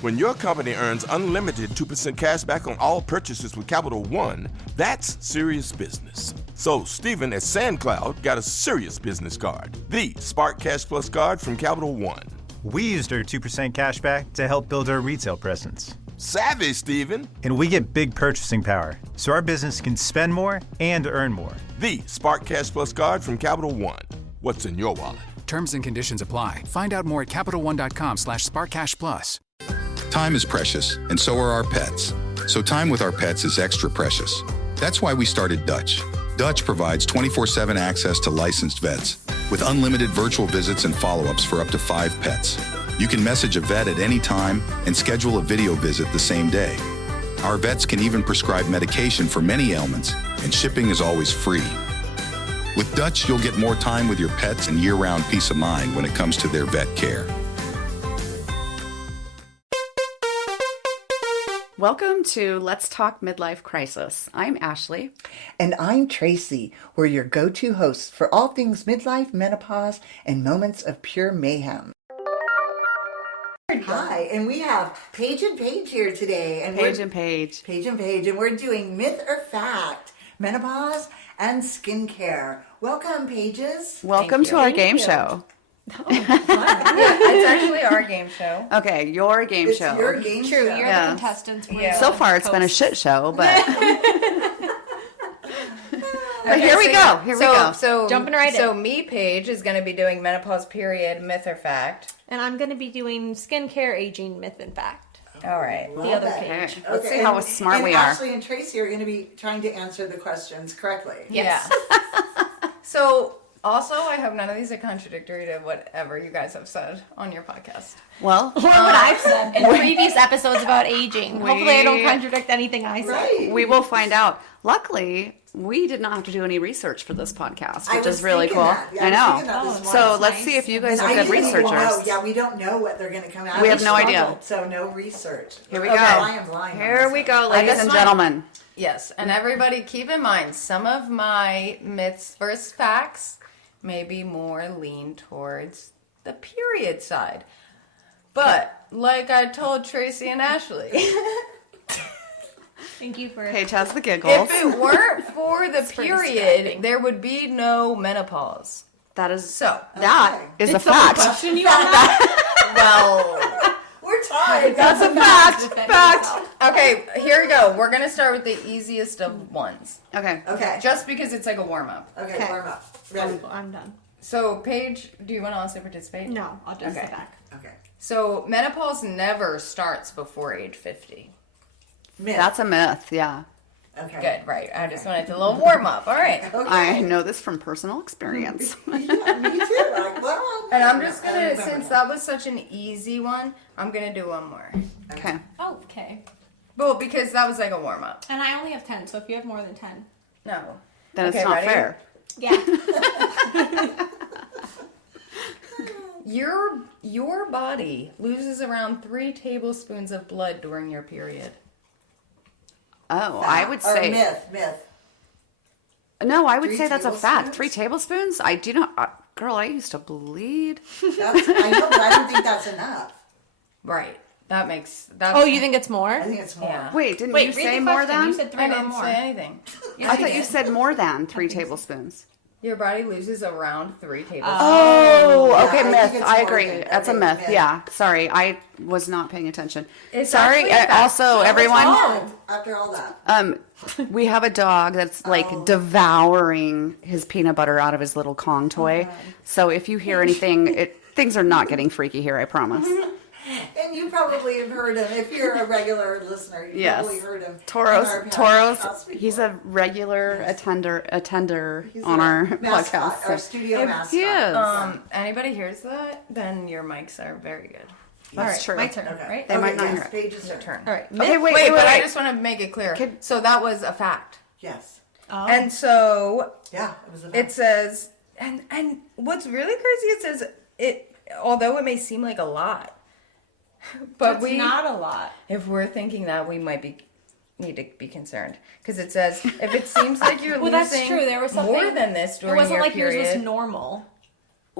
When your company earns unlimited 2% cash back on all purchases with Capital One, that's serious business. So Stephen at SandCloud got a serious business card, the Spark Cash Plus card from Capital One. We used our 2% cash back to help build our retail presence. Savvy, Stephen. And we get big purchasing power, so our business can spend more and earn more. The Spark Cash Plus card from Capital One. What's in your wallet? Terms and conditions apply. Find out more at CapitalOne.com/SparkCashPlus. Time is precious, and so are our pets. So time with our pets is extra precious. That's why we started Dutch. Dutch provides 24/7 access to licensed vets with unlimited virtual visits and follow-ups for up to 5 pets. You can message a vet at any time and schedule a video visit the same day. Our vets can even prescribe medication for many ailments, and shipping is always free. With Dutch, you'll get more time with your pets and year-round peace of mind when it comes to their vet care. Welcome to Let's Talk Midlife Crisis. I'm Ashley. And I'm Traci. We're your go-to hosts for all things midlife, menopause, and moments of pure mayhem. Hi, and we have Paige and Paige here today. And Paige and Paige. Paige and Paige, and we're doing myth or fact, menopause, and skincare. Welcome, Paiges. Welcome to our game show. It's actually our game show. Okay, your game It's show. your game True, show. you're Yeah. the contestants. So far, it's been a shit show, but Okay, here we so go. yeah. Here we go. So Jumping right So in. me, Paige, is going to be doing menopause period, myth or fact. And I'm going to be doing skincare, aging, myth, and fact. All right. Love The other it. Paige. Okay, let's see how smart we are. Ashley and Traci are going to be trying to answer the questions correctly. Yeah. So also, I hope none of these are contradictory to whatever you guys have said on your podcast. Well, Or what I've said in previous episodes about aging. Hopefully I don't contradict anything I said. Right. we will find out. Luckily, we did not have to do any research for this podcast, I which was is really thinking cool. that. Yeah, I I was thinking that know. this So morning. let's see if you guys And are I good didn't even researchers. know. Yeah, we don't know what they're going to come out. We have no idea. struggled, So no research. Here we Okay, go. I am blind. Here we go, I ladies guess and my- gentlemen. Yes, and everybody keep in mind, some of my myths versus facts may be more lean towards the period side. But, like I told Traci and Ashley, Thank you for... Paige has the giggles. if it weren't for the pretty period, distracting. there would be no menopause. That is So, that is a fact. Question you asked. well, We're tied. That's a fact. Fact. okay, here we go. We're going to start with the easiest of ones. Okay. Okay. Just because it's like a warm-up. Okay, Okay. warm up. Ready? I'm done. So, Paige, do you want to also participate? No, I'll just Okay. sit back. Okay. So, menopause never starts before age 50. Myth. That's a myth. Yeah. okay. Good, right. I just wanted to a little warm-up. All right. Okay. I know this from personal experience. Yeah, me too. Like, well, And I'm just I going to, remember since that. that was such an easy one, I'm going to do one more. Okay. Oh, okay. Well, because that was like a warm-up. And I only have 10, so if you have more than 10. No. Then Okay, it's not ready? fair. Yeah. Your body loses around 3 tablespoons of blood during your period. Oh, I would Or say myth. no. I would 3 say that's a fact. tablespoons? 3 tablespoons. I do not. Girl, I used to bleed. That's, I know, but I don't think that's enough. Right. That's Oh, you think it's more? I think it's more. Yeah. Wait, didn't Wait, you read say the more question. than? You said 3 I or didn't more. say anything. I thought you said more than 3 tablespoons. Your body loses around 3 tablespoons. Oh, Yeah, okay, I think myth. it's I more agree. than- That's a okay, myth. myth. Yeah. Sorry, I was not paying attention. It's Sorry. actually a fact. Also, everyone, After all that. we have a dog that's like devouring his peanut butter out of his little Kong toy. So if you hear anything, things are not getting freaky here. I promise. And you probably have heard him. If you're a regular listener, you Yes. probably heard him. Toros, on our podcast before. he's a regular attender He's on our our mascot, podcast. our studio mascot. He is. Anybody hears that, then your mics are very good. That's true. My turn, Okay. right? They might not yes, hear it. Paige's Your turn. turn. All right. Okay, wait, Wait, but I wait. just want to make it clear. Could- So that was a fact. Yes. Oh. And so Yeah, it was a it says, and what's really crazy, it says it, although it may seem like a lot, but That's not a lot. if we're thinking that, we might need to be concerned, because it says if it seems like you're Well, losing that's true. There was something more than this It during wasn't your like period. yours was normal.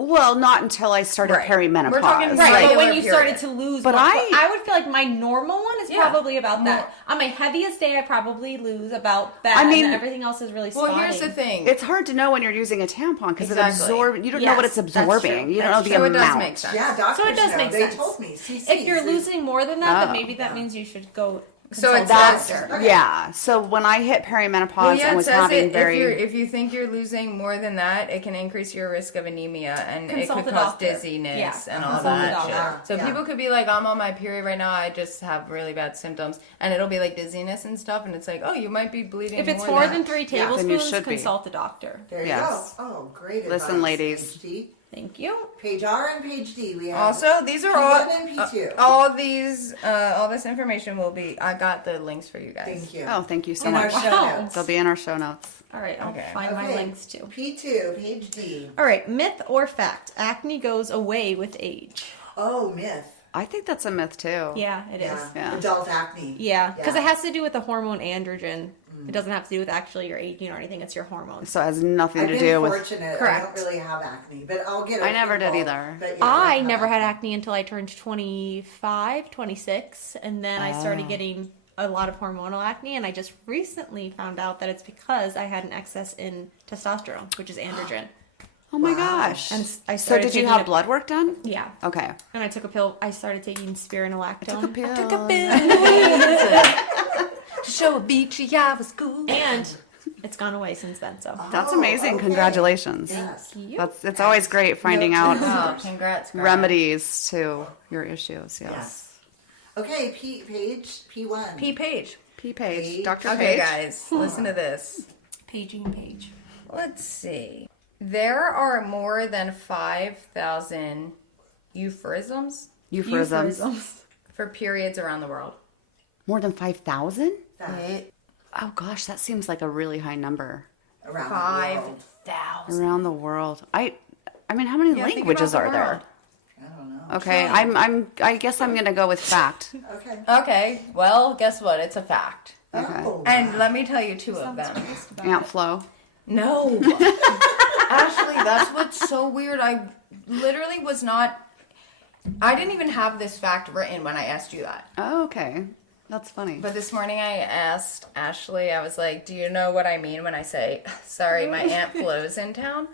Well, not until I started Right. perimenopause. We're talking Right, but regular when you period. started to lose, But I would feel like my normal one is Yeah. probably about that. On my heaviest day, I probably lose about that. I mean, and then everything else is really spotty. Well, here's the thing. It's hard to know when you're using a tampon because Exactly. it absorbs. You don't know Yes, what it's that's absorbing. true. You don't That's know the so it amount. does make sense. Yeah, doctors So it does know. make They sense. told me. CC, If you're losing more than that, Oh. then maybe that means you should go So consult it's a that's- doctor. Okay. Yeah. So when I hit perimenopause Yeah, and it was says having it, very if you think you're losing more than that, it can increase your risk of anemia and Consult it could a cause doctor. dizziness Yeah. and all Consult a that doctor. shit. So Yeah. people could be like, I'm on my period right now, I just have really bad symptoms, and it'll be like dizziness and stuff, and it's like, oh, you might be bleeding. If it's more than 3 Yeah. Then you tablespoons, should be. consult a doctor. There you Yes. go. Oh, great Listen, advice, ladies. Paige D. Thank you. Page R and Page D. We have Also, these are all P1 and P2. all these all this information will be. I got the links for you guys. Thank you. Oh, thank you so in our much. show Wow. notes. They'll be in our show notes. All right, I'll Okay. find my Okay, links too. P2, Page D. All right, myth or fact? Acne goes away with age. Oh, myth. I think that's a myth too. Yeah, it is. Yeah. Adult acne. Yeah, because Yeah. it has to do with the hormone androgen. It doesn't have to do with actually your aging or anything. It's your hormones. So it has nothing I've to been do with. fortunate. I Correct. don't really have acne, but I'll get. I never did involved. either. But yeah, I have never had acne until I turned 25, 26, and then I Oh. started getting a lot of hormonal acne, and I just recently found out that it's because I had an excess in testosterone, which is androgen. Oh my Wow. gosh. And I So started did you taking have a- blood work done? Yeah. Okay. And I took a pill. I started taking spironolactone. Took a pill. To show a beachy I was cool. And it's gone away since then, so. That's Oh, amazing. okay. Congratulations. Yes. It's always great finding out Oh, congrats, girl. remedies to your issues. Yes. Yes. Okay, Page P1. P Paige. P Page. Page. Dr. Okay, Page. guys, listen to this. Paging page. Let's see. There are more than 5,000 euphemisms Euphemisms. for periods around the world. More than 5,000? That's Oh gosh, that seems like a really high number. around the world. 5,000. Around the world. I mean, how many Yeah, think languages about are the there? world. I don't know. Okay, I guess I'm gonna go with fact. Okay. Okay, well, guess what? It's a fact. Okay. Oh, And let me tell you two of them. Aunt Flo. No. Ashley, that's what's so weird. I literally was not. I didn't even have this fact written when I asked you that. Oh, okay. That's funny. But this morning I asked Ashley, I was like, do you know what I mean when I say, sorry, my Aunt Flo's in town?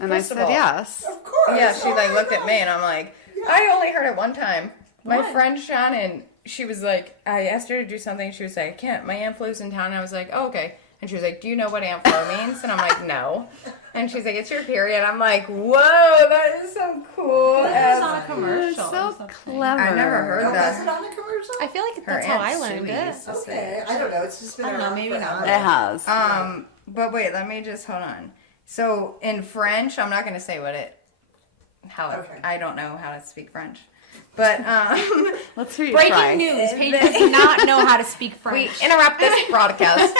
And I First of said all- yes. Of course. Yeah, she like Oh, looked I at me and I'm like, I only heard it one time. My What? friend Shannon, she was like, I asked her to do something. She was like, I can't. My Aunt Flo's in town. And I was like, oh, okay. And she was like, do you know what Aunt Flo means? And I'm like, no. And she's like, it's your period. I'm like, whoa, that is so cool. It's on a commercial. So or something. clever. I never heard Oh, was it that. on a commercial? I feel like Her that's how Aunt I learned Sue it. used to say Okay, it. I don't know. It's just been I don't know, around maybe forever. not. It has. But wait, let me just hold on. So in French, I'm not going to say Okay. I don't know how to speak French. But Let's hear you Breaking try. news. Paige does not know how to speak we French. interrupt this broadcast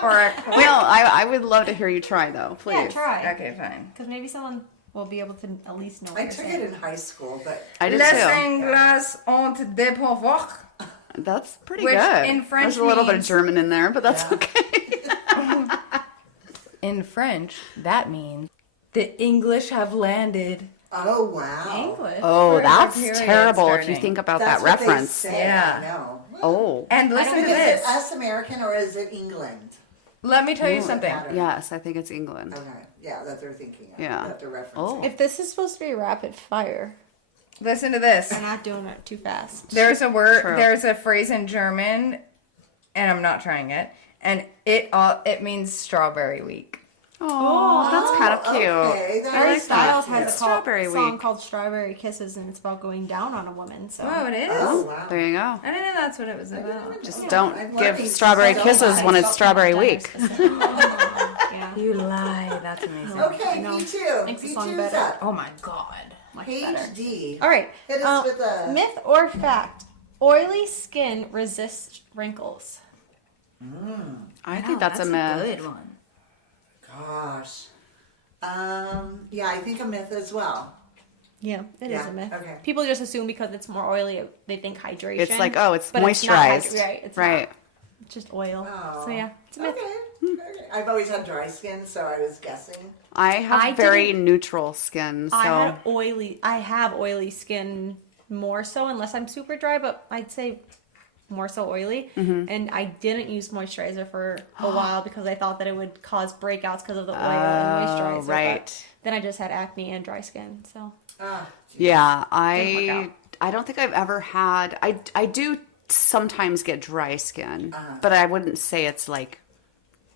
for a quick. No, I would love to hear you try though, please. Yeah, try. Okay, fine. Because maybe someone will be able to at least know what I you're took saying. it in high school, but I did Les too. Angles ont des pouvoirs. That's pretty Which good. in French There's a little bit of means- German in there, but that's Yeah. okay. In French, that means the English have landed. oh wow. English. Oh, For the that's period terrible if you starting. think about That's that what they reference. say, Yeah. I know. Oh, And listen to Is this. it us American or is it England? Let me tell you Ooh, something. matter. yes, I think it's England. Okay. Yeah, that they're thinking of. Yeah. That they're referencing. Oh. If this is supposed to be rapid fire, Listen to this. we're not doing it too fast. There's a word. True. There's a phrase in German, and I'm not trying it. And it means strawberry week. Oh, that's kind of cute. Okay, that Harry is Styles cute. has a Strawberry song Week. called Strawberry Kisses, and it's about going down on a woman. So Oh, it is. Oh, wow. There you go. I didn't know that's what it was about. Just Yeah, don't I'm give learning strawberry so kisses much. when it's strawberry week. yeah. You lie. That's amazing. Okay, know. P2. Makes the P2's song better. up. Oh my god. Much better. Page D. All right. Hit us with a... myth or fact: oily skin resists wrinkles. I think that's a myth. good one. Gosh. Yeah, I think a myth as well. Yeah, it is Yeah, a myth. okay. People just assume because it's more oily, they think hydration. It's like, oh, it's but not moisturized. right. It's right. not. It's just oil. Oh. So yeah, it's a myth. Okay. Okay. I've always had dry skin, so I was guessing. I have I very didn't- neutral skin, so I have oily skin more so, unless I'm super dry, but I'd say more so oily. And I didn't use moisturizer for a while because I thought that it would cause breakouts because of the oil and moisturizer. right. But then I just had acne and dry skin, so. yeah, Didn't work I don't think I've ever had. I do sometimes get dry skin, but I wouldn't say it's like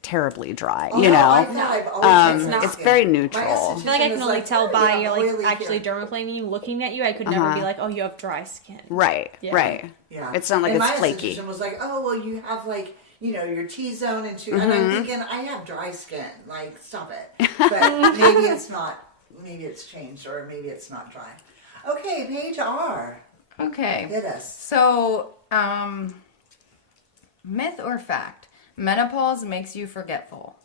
terribly dry. You know, I've always had it's skin. very My neutral. I esthetician feel like I can was only like, tell "Oh, by you your have like oily actually here." dermaplaning you, looking at you. I could never be like, oh, you have dry skin. Right, Yeah. right. Yeah. It's not like and it's my flaky. esthetician was like, oh, well, you have like, you know, your T-zone and and I'm thinking, I have dry skin. Like, stop it. But maybe it's not, maybe it's changed or maybe it's not dry. Okay, Paige R. Okay. Hit us. So, myth or fact? Menopause makes you forgetful.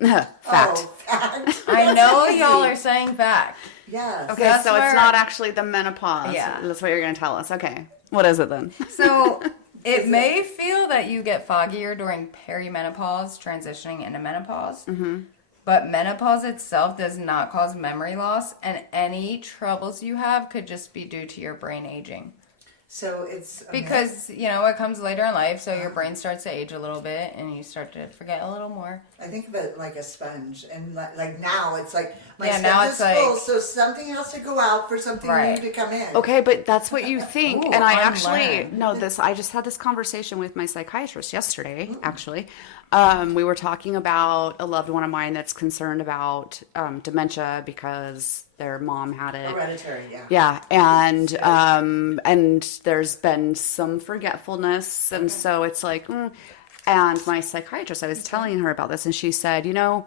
Fact. Oh, fact. I know That's y'all easy. are saying fact. Yes. Okay, That's so where- it's not actually the menopause. Yeah. That's what you're going to tell us. Okay. What is it then? So, it may feel that you get foggier during perimenopause, transitioning into menopause. But menopause itself does not cause memory loss, and any troubles you have could just be due to your brain aging. So it's Because, you know, it comes later in life, so your brain starts to age a little bit, and you start to forget a little more. I think of it like a sponge, and like now it's like my Yeah, sponge now is it's like- full, so something has to go out for something Right. new to come in. Okay, but that's what you think. Ooh, and I unlearn. actually know this. I just had this conversation with my psychiatrist yesterday, actually. We were talking about a loved one of mine that's concerned about dementia because their mom had it. Hereditary, yeah. Yeah, and there's been some forgetfulness, and so it's like, and my psychiatrist, I was telling her about this, and she said, you know,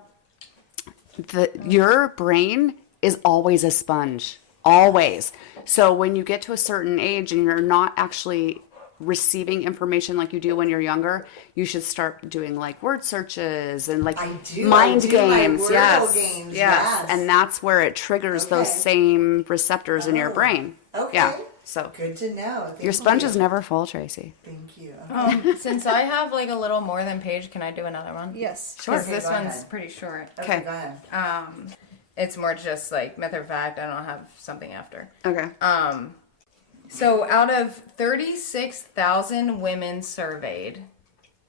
your brain is always a sponge, always. So when you get to a certain age and you're not actually receiving information like you do when you're younger, you should start doing like word searches and like mind I do games. my Yes. Wordle games, Yes. And that's where it triggers those Okay. same receptors in your Oh, brain. okay. Yeah. So Good to know. your sponge is never full, Tracy. Thank you. Since I have like a little more than Paige, can I do another one? Yes. Sure. Because this go one's ahead. pretty short. Okay, Okay. go ahead. It's more just like myth or fact. I don't have something after. Okay. So out of 36,000 women surveyed,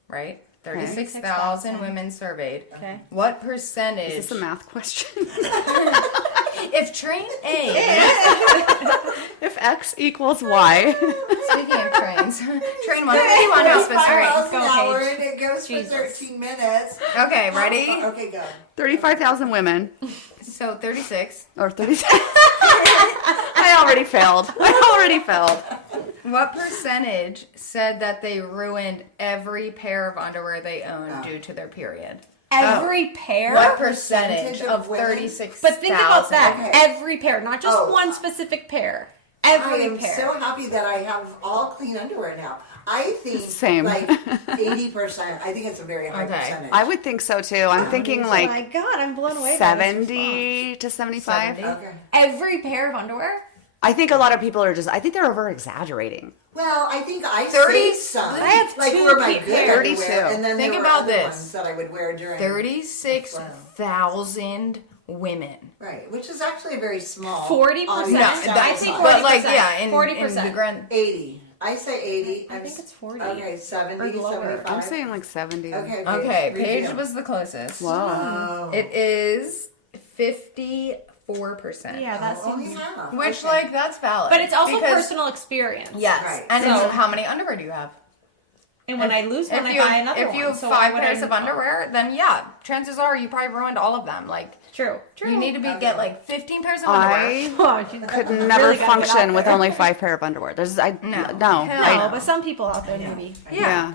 right? 36,000 women surveyed. Okay. What percentage? Is this a math question? If train A, If X equals Y. speaking of trains, train 151 hospice. All 5 right, miles an go hour Paige. and it goes Jesus. for 13 minutes. Okay, ready? Okay, go. 35,000 women. So 36. Or 36. I already failed. What percentage said that they ruined every pair of underwear they owned due to their period? Every pair? What percentage percentage of of women? 36,000? But think about that. Okay. Every pair, not just Oh. one specific pair. I Every am pair. so happy that I have all clean underwear now. I think Same. like 80%. I think it's a very high Okay. percentage. I would think so too. I'm thinking Oh my like god, I'm blown away by this 70 to 75. 70. Okay. Every pair of underwear? I think a lot of people are just, I think they're over exexaggerating. Well, I think I 30 saved some. I have like two were my pair. good 32. underwear, and then Think there were about other this. ones that I would wear during 36,000 women. Right, which is actually a very small. 40%? audience No, size. I think But like, 40%. yeah, in 40%. the grand. 80. I say 80. I think it's 40. Okay, 70, Or lower. 75. I'm saying like 70. Okay, Okay, Paige review. was the closest. Wow. Oh. It is 54%. Yeah, that Only seems... half. Which, Okay. like, that's valid. But it's also because- personal experience. Yes. Right. And So- it's how many underwear do you have? And when I lose one, I you, buy another if one. you have So why 5 would pairs I... of underwear, then yeah, chances are you probably ruined all of them. Like, True. you need to get like 15 pairs of underwear. I Oh, you could really never gotta get function out with there. only 5 pair of underwear. There's, No. no. No, but some people out there maybe. Yeah.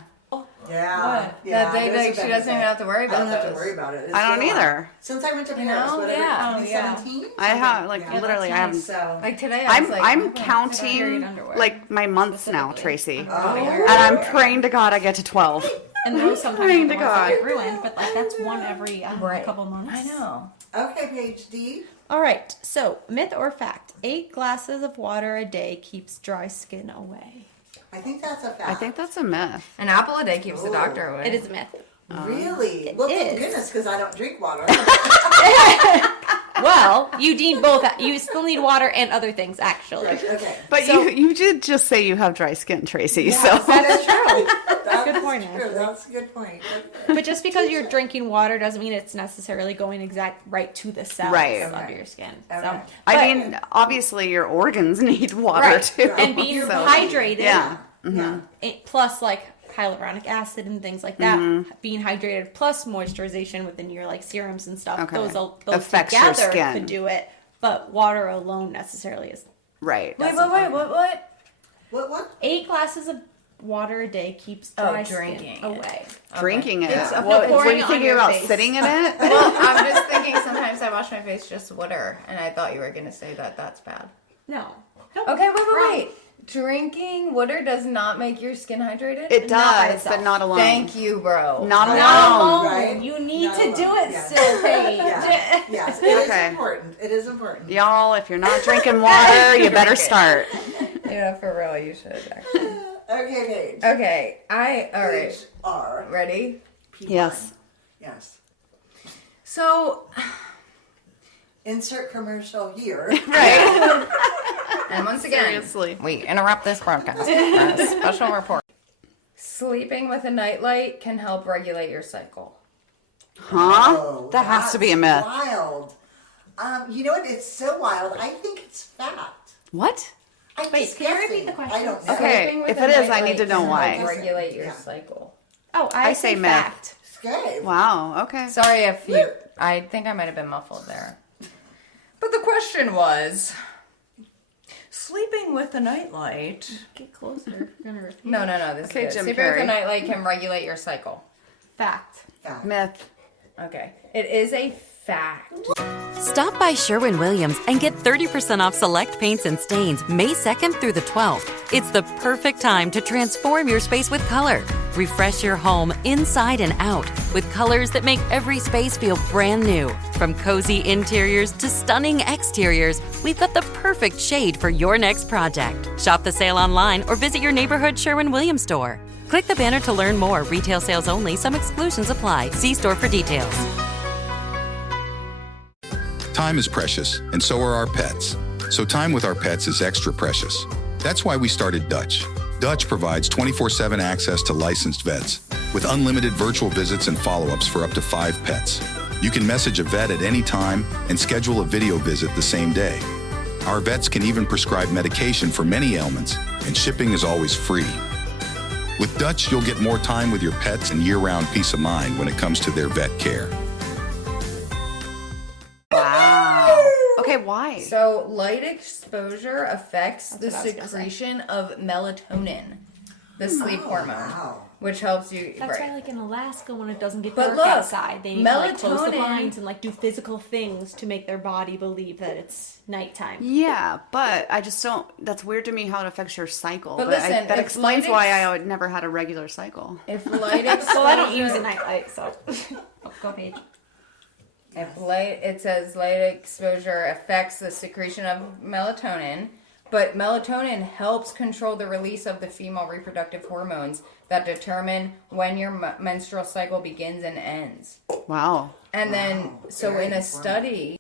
Yeah. What? Yeah. That they, there's a like, she doesn't even benefit. have to worry I don't about have to those. worry about it. It's I don't been a while. either. Since I went to You Paris, know? whatever, Yeah. 2017? I have, like, Yeah. literally, I have. So, Like today, I was like, I'm oh, period counting underwear. like my months now, Tracy. oh, And I'm praying to God I get to 12. And those sometimes praying the to ones that God. get ruined, but like that's one every Right. couple months. I know. okay, Paige D. All right. So, myth or fact? 8 glasses of water a day keeps dry skin away. I think that's a fact. I think that's a myth. An apple a day keeps the doctor away. It is a myth. Really? Well, thank is. goodness, because I don't drink water. Well, you need both. You still need water and other things, actually. Right, okay. But you did just say you have dry skin, Tracy. Yes, So That's true. That's Good point, true. Ashley. That's a good point. But just because you're drinking water doesn't mean it's necessarily going right to the cells Right. of Okay. your skin. Okay. So, I mean, obviously your organs need water too. and being So, hydrated, Yeah. Yeah. plus like hyaluronic acid and things like that, being hydrated plus moisturization within your like serums and stuff, Okay. those Affects your together skin. could do it. But water alone necessarily is Right. Wait, what? What? 8 glasses of water a day keeps dry drinking skin it. away. Drinking it. It's What, were pouring you it on thinking your about face. sitting in it? Well, I'm just thinking sometimes I wash my face just water, and I thought you were going to say that that's bad. No. Nope. Okay, wait. Wrong. Drinking water does not make your skin hydrated? It Not by does, itself. but not alone. Thank you, bro. Not alone. Not alone. Right? You need Not to alone. do it Yes. still, Paige. Yes. Yes. It is Okay. important. It is important. Y'all, if you're not drinking water, you better start. Yeah, for real, you should actually. Okay, Paige. Okay, all right. Paige R. Ready? P1. Yes. Yes. So, Insert commercial here. right. And once again, Seriously. we interrupt this broadcast for a special report. Sleeping with a nightlight can help regulate your cycle. Huh? Oh, That has to be a that's myth. Wild. You know what? It's so wild. I think it's fact. What? I'm Wait, just can you repeat guessing. the question? I don't know. Okay. Sleeping with if a it is, I nightlight need to know can why. help regulate your Yeah. cycle. Oh, I say myth. fact. Okay. Wow. Okay. Sorry if you. I think I might have been muffled there. But the question was, sleeping with a nightlight. Get closer. You're gonna repeat. No. This Okay, is good. Jim Sleeping with a Carrey. nightlight can regulate your cycle. Fact. Fact. Myth. Okay, it is a fact. Stop by Sherwin-Williams and get 30% off select paints and stains May 2nd through the 12th. It's the perfect time to transform your space with color. Refresh your home inside and out with colors that make every space feel brand new. From cozy interiors to stunning exteriors, we've got the perfect shade for your next project. Shop the sale online or visit your neighborhood Sherwin-Williams store. Click the banner to learn more. Retail sales only. Some exclusions apply. See store for details. Time is precious, and so are our pets. So time with our pets is extra precious. That's why we started Dutch. Dutch provides 24/7 access to licensed vets with unlimited virtual visits and follow-ups for up to 5 pets. You can message a vet at any time and schedule a video visit the same day. Our vets can even prescribe medication for many ailments, and shipping is always free. With Dutch, you'll get more time with your pets and year-round peace of mind when it comes to their vet care. Wow. Okay. Why? So, light exposure affects the what I was gonna say. secretion of melatonin, the sleep hormone, wow. which helps you. That's right. why, like in Alaska, when it doesn't get But dark look, outside, they need to like close the melatonin- blinds and like do physical things to make their body believe that it's nighttime. Yeah, but I just don't. That's weird to me how it affects your cycle. But listen, that if explains light why ex- I would never had a regular cycle. If light exposure, Well, I don't use a nightlight, so go Paige. It says light exposure affects the secretion of melatonin, but melatonin helps control the release of the female reproductive hormones that determine when your menstrual cycle begins and ends. Wow. And then, so Very in a informative. study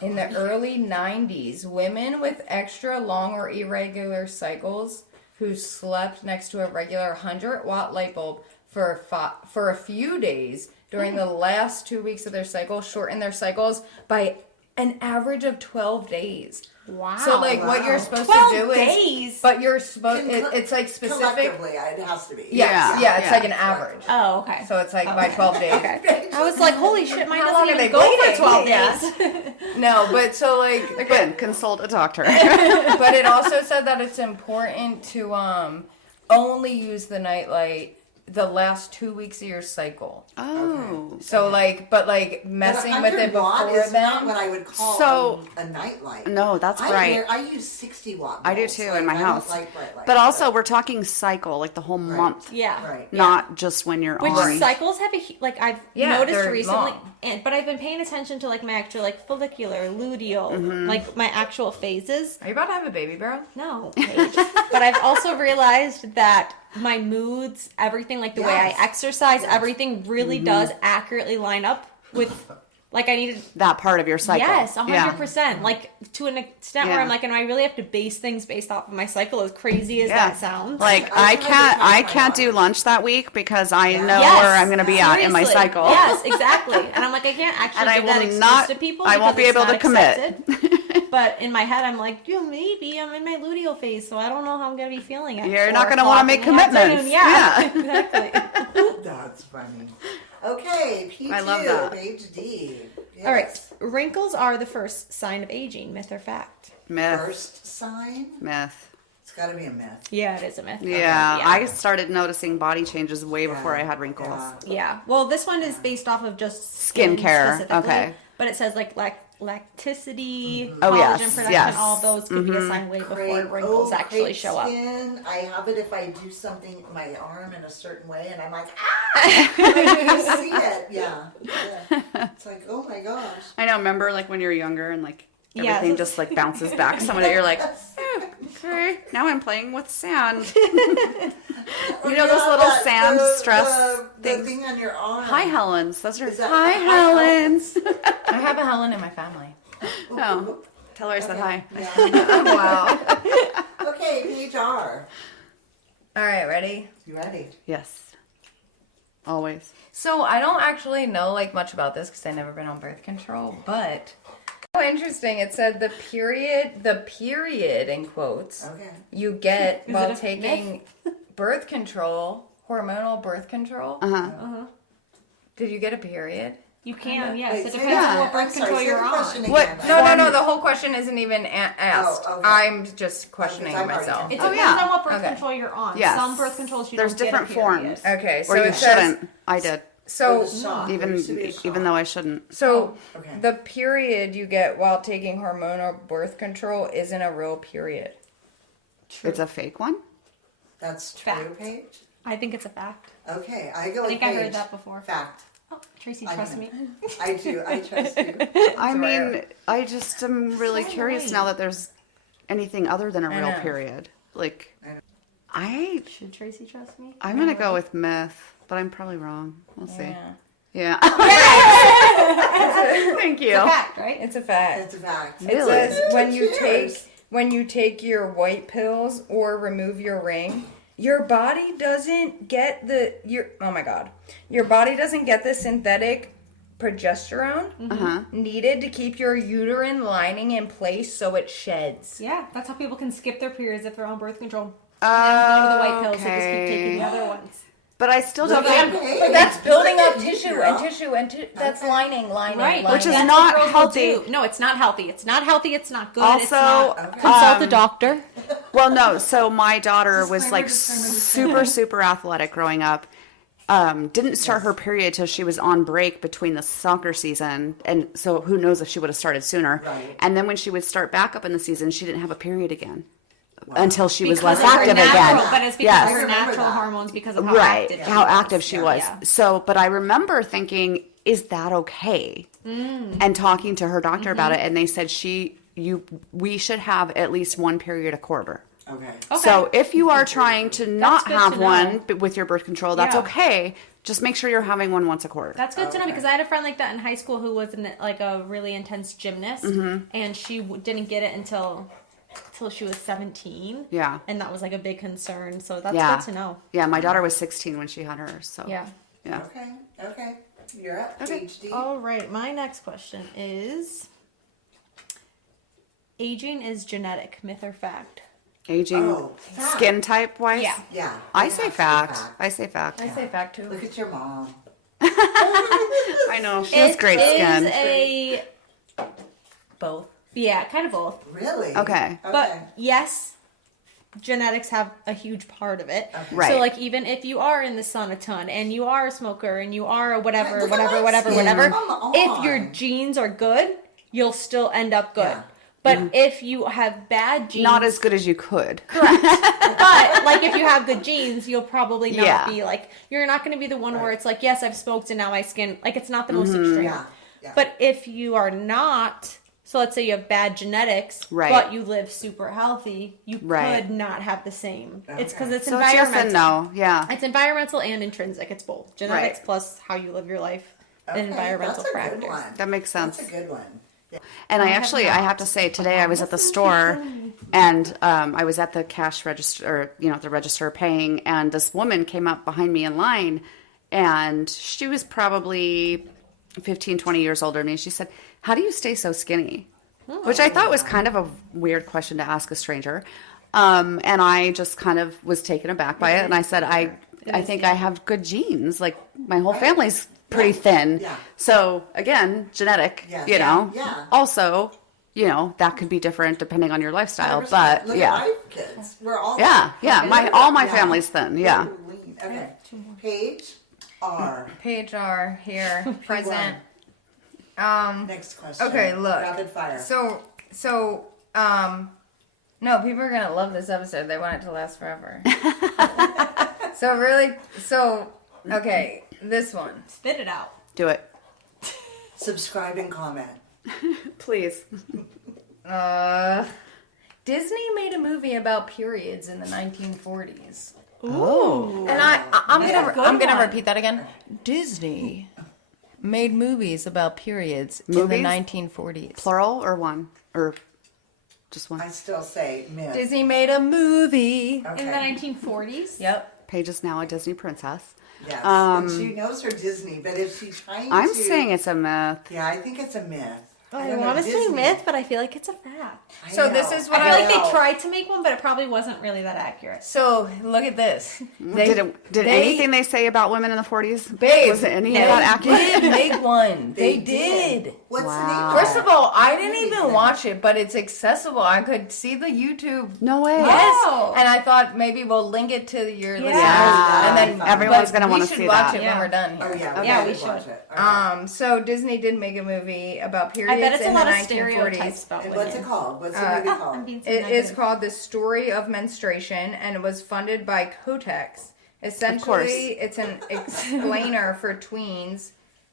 in the early 90s, women with extra long or irregular cycles who slept next to a regular 100-watt light bulb for a few days during the last 2 weeks of their cycle shortened their cycles by an average of 12 days. Wow. So, like, what you're supposed to 12 do is... days? But you're supposed... Con- it's, like, specific... Collectively, it has to be. Yeah, Yeah. it's like an average. Oh, okay. So it's like by 12 days. Okay. I was like, holy shit, mine How long doesn't are even they go for bleeding? 12 Yeah. days. No, but so, like... Again, consult a doctor. But it also said that it's important to only use the nightlight the last 2 weeks of your cycle. Oh. So like, but like messing with it 100 watt before is not then. what I would call So- a nightlight. No, that's right. I use 60 watt. I do bulbs. too Like, in my I don't house. like bright lights, But also, we're talking cycle, like the whole month, Yeah. right. not just when you're Which on. cycles have like I've Yeah, noticed they're recently, long. but I've been paying attention to like my actual like follicular, luteal, like my actual phases. Are you about to have a baby, bro? No, Paige. But I've also realized that my moods, everything, like the way I Yes. exercise, Yes. everything really does accurately line up with Like I needed that part of your cycle. Yes, 100%. Like to an extent where I'm like, and I really have to base things based off of my cycle, as crazy as that sounds. Like I can't do lunch that week because I know where I'm going to be at in my cycle. Yes, exactly. And I'm like, I can't actually give that excuse to people. I won't be able to commit. But in my head, I'm like, maybe I'm in my luteal phase, so I don't know how I'm going to be feeling. You're not going to want to make commitments. Yeah, exactly. That's funny. Okay, P2, I love that. Page D. Yes. All right. Wrinkles are the first sign of aging, myth or fact? Myth. First sign? Myth. It's got to be a myth. Yeah, it is a myth. Yeah, I started noticing body changes way before I had wrinkles. Yeah. Well, this one is based off of just skincare. Specifically, Okay. But it says like lacticity, Oh, collagen yes, production, yes. all those could be a sign way before wrinkles actually show up. Skin. I have it if I do something my arm in a certain way, and I'm like, ah! You see it? Yeah. It's like, oh my gosh. I know. Remember, like when you're younger and like everything just like bounces back. Some of it you're like, okay, now I'm playing with sand. You know those little sand stress things? The thing on your arm. Hi, Helens. Those are hi, Helens. I have a Helen in my family. Oh, tell her I said hi. Yeah. Wow. Okay, Page R. All right, ready? You ready? Yes. Always. So I don't actually know like much about this because I've never been on birth control, but so interesting. It said the period in quotes you get while taking birth control, hormonal birth control. Did you get a period? You can, yes. Wait, It depends on what birth control you're on. What? No. The whole question isn't even asked. Oh, okay. I'm just questioning myself. It depends on what birth control you're on. Yes. Some birth controls you There's don't different get a period. forms. Okay, so or you it says, shouldn't. I did. So even though I shouldn't. So the period you get while taking hormonal birth control isn't a real period. True. It's a fake one? That's true, Paige? I think it's a fact. Okay, I go I with think Paige. I heard that before. Fact. Oh, Traci, trust me. I do. I trust you. I mean, I just am really curious now that there's anything other than a real period. Like, Should Traci trust me? I'm going to go with myth, but I'm probably wrong. We'll see. Yeah. Thank you. It's a fact, right? It's a fact. It's a fact. It says when you take your white pills or remove your ring, your body doesn't get your body doesn't get the synthetic progesterone needed to keep your uterine lining in place, so it sheds. Yeah, that's how people can skip their periods if they're on birth control. And go to the white pills and just keep taking the other ones. But I still don't think... But that's building up tissue and that's lining. Right, which is that's not what girls healthy. will do. No, it's not healthy. It's not healthy. It's not good. Also, it's not... consult a doctor. Well, no. So my daughter was like super athletic growing up. Didn't start her period till she was on break between the soccer season, and so who knows if she would have started sooner. Right. And then when she would start back up in the season, she didn't have a period again until she was Because less of her active natural, again. But it's because Yes. of her natural hormones, because of how Right, active how active she was. Yeah. So, but I remember thinking, is that okay? And talking to her doctor about it, and they said we should have at least one period a quarter. Okay. So if you are trying to not good have to know. one with your birth control, that's Yeah. okay. Just make sure you're having one once a quarter. That's good to know, because I had a friend like that in high school who was like a really intense gymnast, and she didn't get it until she was 17. Yeah. And that was like a big concern. So that's Yeah. good to know. Yeah, my daughter was 16 when she had hers. So Yeah. yeah. Okay. You're up, Page D. All right. My next question is: aging is genetic, myth or fact? Aging, fact. skin type wise. Yeah. Yeah. I it say has to be fact. I say fact. I say fact too. Look at your mom. I know she has great skin. It is Both. yeah, kind of both. Really? Okay. But yes, genetics have a huge part of it. Right. So like even if you are in the sun a ton and you are a smoker and you are a whatever, Look at my whatever, skin. whatever, Come on. if your genes are good, you'll still end up good. Yeah. But if you have bad genes, Not as good as you could. correct. But like if you have good genes, you'll probably not Yeah. be like, you're not going to be the one where it's like, yes, I've smoked and now my skin, like it's not the most extreme. Yeah. But if you are not, so let's say you have bad genetics, Right. but you live super healthy, you Right. could not have the same. It's because it's So it's yes environmental. and no. Yeah. It's environmental and intrinsic. It's both genetics Right. plus how you live your life. environmental that's a factors. good one. That makes sense. That's a good one. Yeah. And I have to say, today I was at the store and I was at the cash register, or, the register paying, and this woman came up behind me in line, and she was probably 15, 20 years older than me. She said, "How do you stay so skinny?" Which I thought was kind of a weird question to ask a stranger. And I just kind of was taken aback by it. And I said, I think I have good genes. Like, my whole family's pretty thin. Yeah. So, again, genetic, Yes. Yeah. Also, that could be different depending on your lifestyle. 100%. But, Look yeah. at my kids. We're all Yeah. All my Yeah. family's thin. Yeah. We're lean. Okay. Paige R. Paige R here, present. Next question. Okay, look. Rapid fire. No, people are gonna love this episode. They want it to last forever. Okay, this one. Spit it out. Do it. Subscribe and comment. Please. Disney made a movie about periods in the 1940s. Oh. And I'm gonna one. repeat that again. Disney made movies about periods in Movies? the 1940s. Plural or one? Or just one? I still say myth. Disney made a movie. Okay. In the 1940s? Yep. Paige is now a Disney princess. Yes. And she knows her Disney, but if she's trying I'm to... saying it's a myth. Yeah, I think it's a myth. I don't know, want to say Disney. myth, but I feel like it's a fact. I So know. this is what I feel like know. they tried to make one, but it probably wasn't really that accurate. So look at this. Did anything they say about women in the 40s? Babe, Was it any they of that accurate? did make one. They did. did. What's Wow. the name of First it? of all, I didn't even watch it, but it's accessible. I could see the YouTube. No way. Yes, Oh. and I thought maybe we'll link it to your listeners, Yeah. and then Everyone's but gonna wanna we should see watch that. it Yeah. when we're done Oh, here. yeah. Yeah, we we watch should. it. Okay. So Disney did make a movie about periods I bet it's a in lot the of 1940s. stereotypes about And women. what's it called? What's the movie I'm called? being so It is negative. called The Story of Menstruation, and it was funded by Kotex. Essentially, it's an explainer for tweens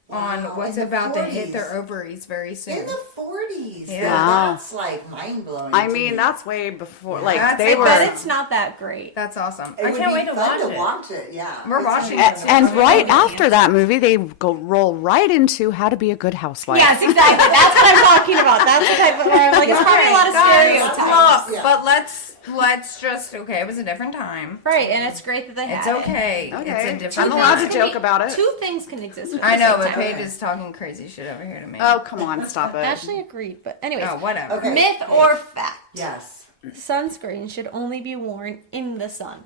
on Wow, what's in the about to hit 40s. their ovaries very soon. In the 40s. Yeah. Wow. That's like mind-blowing. I to mean, me. that's way before. Yeah. Like, That's they like- were. But it's not that great. That's awesome. It I would can't be wait to fun watch to it. watch it. Yeah. We're It's watching gonna it be too. And fun. right after that movie, they roll right into How to Be a Good Housewife. Yes, exactly. That's what I'm talking about. That's the type of where I'm like, it's probably a lot of Guys, stereotypes. look, Yeah. but let's just it was a different time. Right, and it's great that they It's had okay. Okay. It's a different I'm allowed time. to joke about it. Two things can exist. At I the know, same but time. Paige is talking crazy shit over here to me. Oh, come on. Stop it. Ashley agreed, but anyways, Oh, whatever. Okay. myth or fact? Yes. Sunscreen should only be worn in the sun.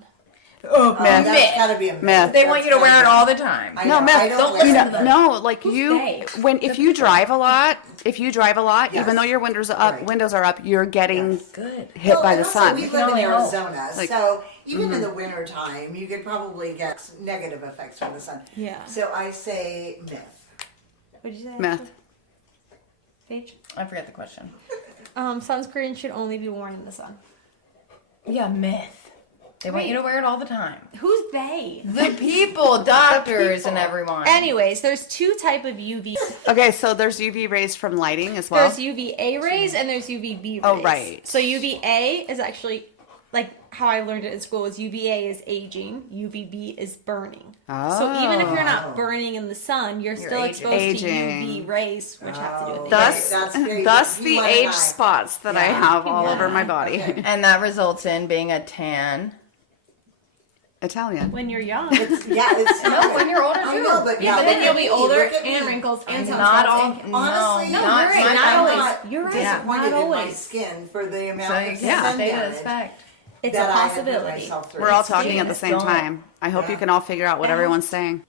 Oh, That's myth. gotta be a myth. Myth. They want you to wear it all the time. I No, know, myth. I Don't listen listen to to them. No, like Who's you, they? if you drive a lot, Yes. even though your windows are up, Right. windows are up, you're getting Yes. Good. hit Well, by and the also, sun. We can live in only hope. Arizona, Like- so even in the winter time, you could probably get negative effects from the sun. Yeah. So I say myth. What did you say? Myth. Paige? I forget the question. Sunscreen should only be worn in the sun. Yeah, myth. They want you to wear it all the time. Who's they? The people, doctors, and everyone. Anyways, there's two type of UV. Okay, so there's UV rays from lighting as well. There's UVA rays and there's UVB rays. Oh, right. So UVA is actually, like how I learned it in school, is UVA is aging, UVB is burning. So even if you're not burning in the sun, you're still aging. exposed to Aging. UV rays, which have to do with the Thus, That's very- thus you the want a age guy. spots that I Yeah. have all over my body. Okay. And that results in being a tan. Italian. when you're young. It's No, when you're older, I too. know, but Yeah, but then you'll be look older at me, and look at wrinkles me. and I know. Not sunspots all. and- Honestly, no, you're not right, my not time. always. not You're right, disappointed not in my always. skin for the amount So of you sun can't stay to damage this fact. It's that a I have put possibility. myself through. We're all talking at the same Don't. time. I hope you Yeah. can all figure out what everyone's saying.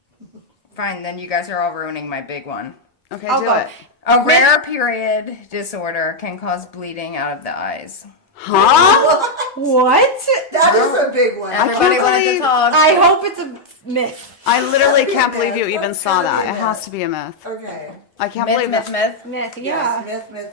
Fine, then you guys are all ruining my big one. Okay, I'll do go. it. A rare period disorder can cause bleeding out of the eyes. Huh? What? That is a big one. Everybody wanted to believe- talk. I hope it's a myth. I literally Gotta be can't a believe you myth. even That's saw gotta that. be a It has myth. to be a myth. Okay. I can't Myth, believe myth, that. myth. Myth, yeah. Yes, myth.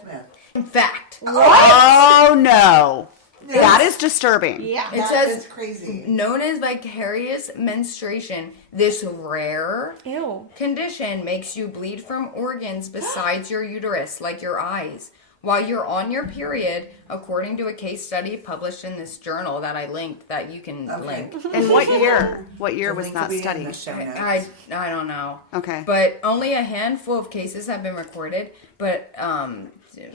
In fact, Oh no. That is disturbing. Yeah. It That says- is crazy. known as vicarious menstruation, this rare Ew. condition makes you bleed from organs besides your uterus, like your eyes. while you're on your period, according to a case study published in this journal that I linked, that you can link. And what year? What year The was link that will be in study? the show notes. I don't know. Okay. But only a handful of cases have been recorded. But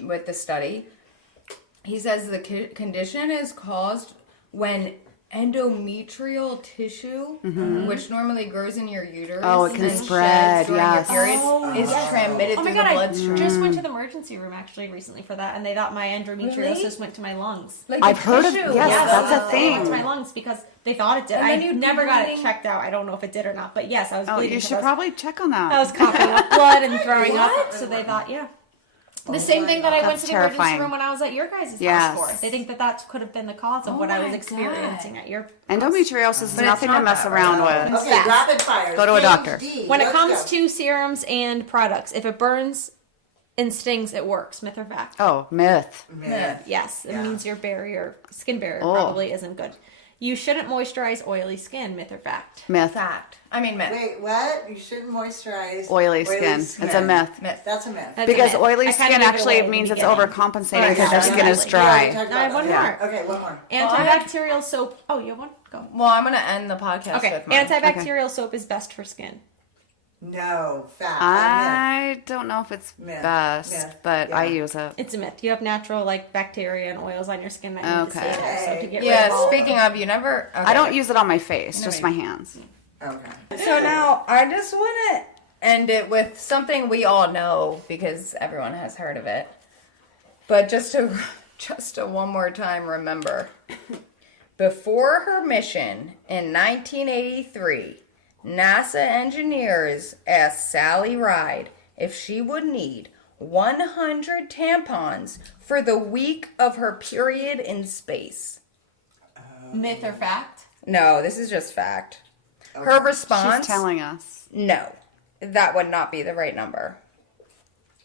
with the study, he says the condition is caused when endometrial tissue, which normally grows in your uterus, Oh, it can and spread, sheds during yes. your period, is transmitted Oh my through god, the I bloodstream. just went to the emergency room actually recently for that, and they thought my endometriosis went to my lungs. Like I've the heard of tissue. yes, that's a It went to thing. my lungs because they thought it did. And then I you'd be never got it bleeding. checked out. I don't know if it did or not, but yes, I was Oh, bleeding. you 'cause should I was- probably check on that. I was coughing up blood and throwing up, so they thought, yeah. The same thing that I went That's to the emergency terrifying. room when I was at your guys' Yes. house for. They think that could have been the cause of what I was experiencing at your Endometriosis is But nothing it's to not mess that, around right? with. Okay, fast. rapid fire. Go to a doctor. PhD. When it Let's comes go. to serums and products, if it burns and stings, it works. Myth or fact? Oh, myth. Myth. Yes, it Yeah. means your skin barrier Oh. probably isn't good. You shouldn't moisturize oily skin. Myth or fact? Myth. Fact. I mean, myth. Wait, what? You shouldn't moisturize Oily skin. It's a myth. Myth. That's a myth. That's a Because myth. oily I kinda skin gave it actually away in the means it's beginning. overcompensating Okay, because your skin is We already dry. talked I have about one that. more. Okay, one more. Antibacterial soap. Oh, you have one? Go. Well, I'm going to end the podcast Okay, with mine. antibacterial soap is best for skin. No, fact. I don't know if it's Myth. best, Myth. but Yeah. I use it. It's a myth. You have natural like bacteria and oils on your skin that need to Okay. save it. So to get rid Yeah, of all speaking of, you never... I don't use it on my face, just my maybe. hands. Okay. So now, I just want to end it with something we all know, because everyone has heard of it. But just to one more time remember, before her mission in 1983, NASA engineers asked Sally Ride if she would need 100 tampons for the week of her period in space. myth or fact. No, this is just fact. Her response, She's telling us. no, that would not be the right number.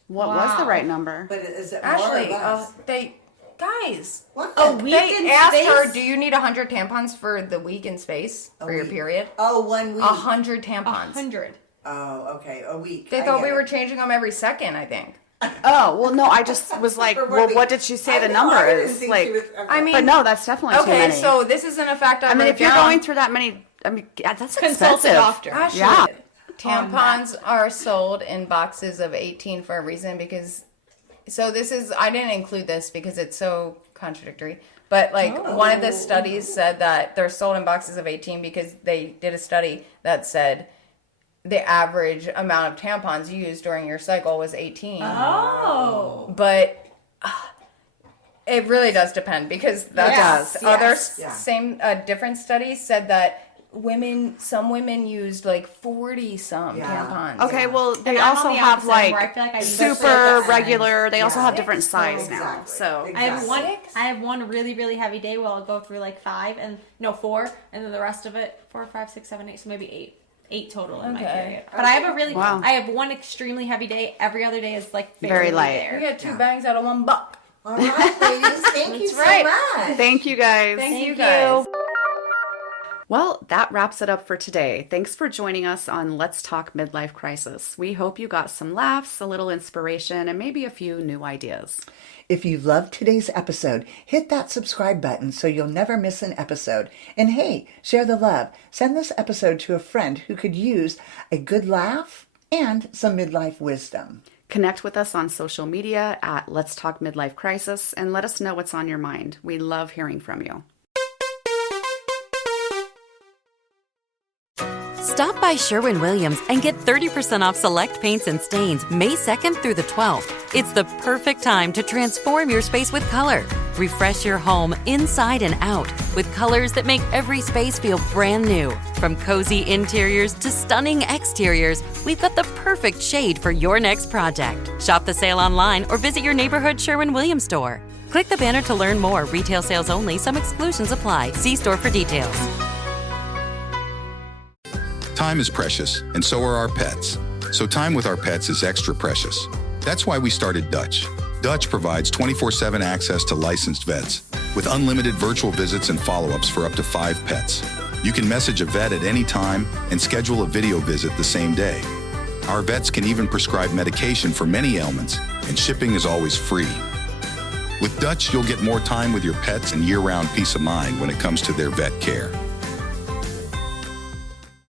What was the right number? But is it Actually, more or less? Guys, What? week they in asked space? her, do you need 100 tampons for the week in space for your week. period? Oh, 1 week. 100 tampons. 100. Oh, okay, a week. They I thought get we it. were changing them every second, I think. Oh, well, no, I just was like, For 1 well, week. what did she say I the know, number I didn't is? think Like, she was- okay. I mean, but no, that's definitely too okay, many. so this isn't a fact I I mean, wrote if you're down. going through that many, I mean, yeah, that's Consult a expensive. doctor. Ashley, Yeah. tampons are sold in boxes of 18 for a reason, because so this is, I didn't include this because it's so contradictory, but like one of the studies said that they're sold in boxes of 18 because they did a study that said the average amount of tampons used during your cycle was 18. Oh. But it really does depend, because that's different studies said that some women used like 40 some tampons. Okay, well, they And I'm on also the have opposite end, where I like feel like I use super at the regular. end. They also Yeah. have different size now. Exactly. So I have one. Six? I have one really, really heavy day where I'll go through like 4, and then the rest of it 4, 5, 6, 7, 8, so maybe 8 total in my Okay. period. But I have a really, Wow. I have one extremely heavy day. Every other day is like Very barely light. You There. get 2 bangs out of 1 buck. All right, ladies, thank you so right. much. thank you guys. Thank you guys. Well, that wraps it up for today. Thanks for joining us on Let's Talk Midlife Crisis. We hope you got some laughs, a little inspiration, and maybe a few new ideas. If you loved today's episode, hit that subscribe button so you'll never miss an episode. And hey, share the love. Send this episode to a friend who could use a good laugh and some midlife wisdom. Connect with us on social media at Let's Talk Midlife Crisis and let us know what's on your mind. We love hearing from you. Stop by Sherwin-Williams and get 30% off select paints and stains May 2nd through the 12th. It's the perfect time to transform your space with color. Refresh your home inside and out with colors that make every space feel brand new. From cozy interiors to stunning exteriors, we've got the perfect shade for your next project. Shop the sale online or visit your neighborhood Sherwin-Williams store. Click the banner to learn more. Retail sales only. Some exclusions apply. See store for details. Time is precious, and so are our pets. So time with our pets is extra precious. That's why we started Dutch. Dutch provides 24/7 access to licensed vets with unlimited virtual visits and follow-ups for up to 5 pets. You can message a vet at any time and schedule a video visit the same day. Our vets can even prescribe medication for many ailments, and shipping is always free. With Dutch, you'll get more time with your pets and year-round peace of mind when it comes to their vet care.